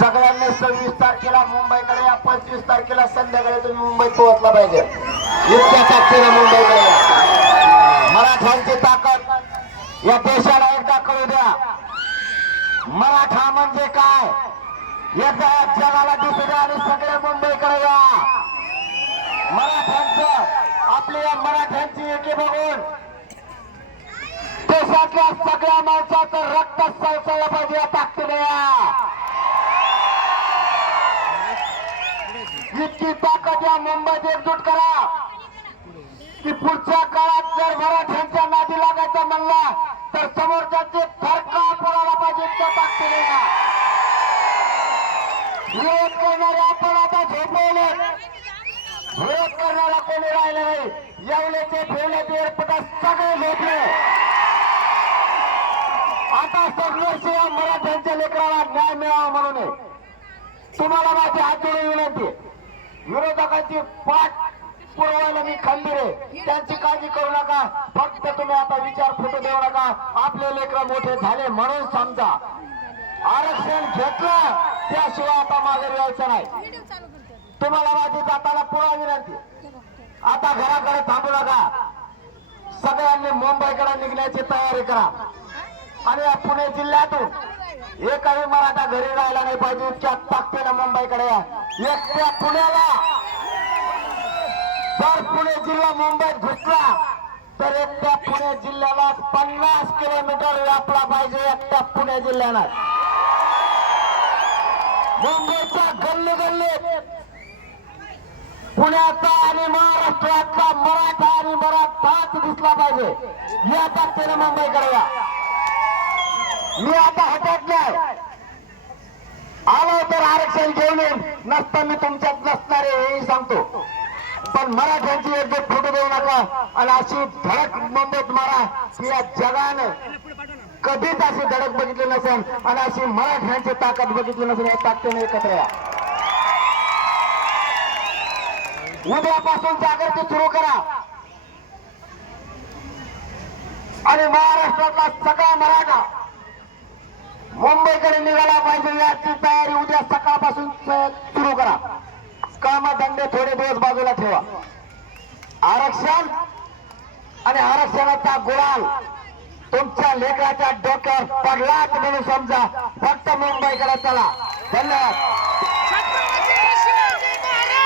सगळ्यांनी सव्वीस तारखेला मुंबईकडे या पंचवीस तारखेला संध्याकाळी तुम्ही मुंबईत पोहोचला पाहिजे. इतक्या ताकदीनं मुंबईकडे या. मराठ्यांची ताकद. या देशाला एकदा कळू द्या. मराठा म्हणजे काय? याचा जगाला दिसू द्या आणि सगळे मुंबईकडे या. मराठ्यांचं आपल्या या मराठ्यांची एकी बघून. देशातल्या सगळ्या माणसाचं रक्त सळसळलं पाहिजे या ताकदीने या. इतकी ताकद या मुंबईत एकजूट करा. की पुढच्या काळात जर मराठ्यांच्या नादी लागायचं म्हणला तर समोरच्याचे फरका पुरायला पाहिजे इतक्या ताकदीने विरोध करणारे आपण आता झोपवले. विरोध करणारा कोणी राहिले नाही. येवल्याचे फेवल्याचे एअरपोर्टात सगळे झोपले. आता सगळं या मराठ्यांच्या लेकराला न्याय मिळावा म्हणून तुम्हाला माझी हात जोडून विनंती आहे. विरोधकांची पाठ पुरवायला मी खंबीर आहे. त्यांची काळजी करू नका. फक्त तुम्ही आता विचार फुटू देऊ नका. आपले लेकर मोठे झाले म्हणून समजा. आरक्षण घेतलं त्याशिवाय आता मागे यायचं नाही. तुम्हाला माझी जाताना पुन्हा विनंती आता घराकडे थांबू नका. सगळ्यांनी मुंबईकडे निघण्याची तयारी करा. आणि या पुणे जिल्ह्यातून एकही मराठा घरी राहिला नाही पाहिजे. इतक्या ताकदीनं मुंबईकडे या. एकट्या पुण्याला जर पुणे जिल्हा मुंबईत घुसला तर एकट्या पुणे जिल्ह्याला पन्नास किलोमीटर व्यापला पाहिजे एकट्या पुणे जिल्ह्याला. मुंबईच्या गल्ले गल्ले पुण्याचा आणि महाराष्ट्राचा मराठा आणि मराठाच दिसला पाहिजे. या ताकदीने मुंबई या. मी आता हटत आलो तर आरक्षण घेऊन येईन. नसतं मी तुमच्यात नसणारे हेही सांगतो. पण मराठ्यांची एक फोटो देऊ नका. आणि अशी धडक मुंबईत मारा. की या जगानं कधीच अशी धडक बघितली नसेल आणि अशी मराठ्यांची ताकद बघितली नसेल या ताकदीने एकत्र या. उद्यापासून जागृती सुरू करा. आणि महाराष्ट्रातला सगळा मराठा मुंबईकडे निघाला पाहिजे याची तयारी उद्या सकाळपासून सुरू करा. कामधंदे थोडे दिवस बाजूला ठेवा. आरक्षण आणि आरक्षणाचा गुलाल तुमच्या लेकराच्या डोक्यावर पडलाच म्हणून समजा. फक्त मुंबईकडे चला. धन्यवाद.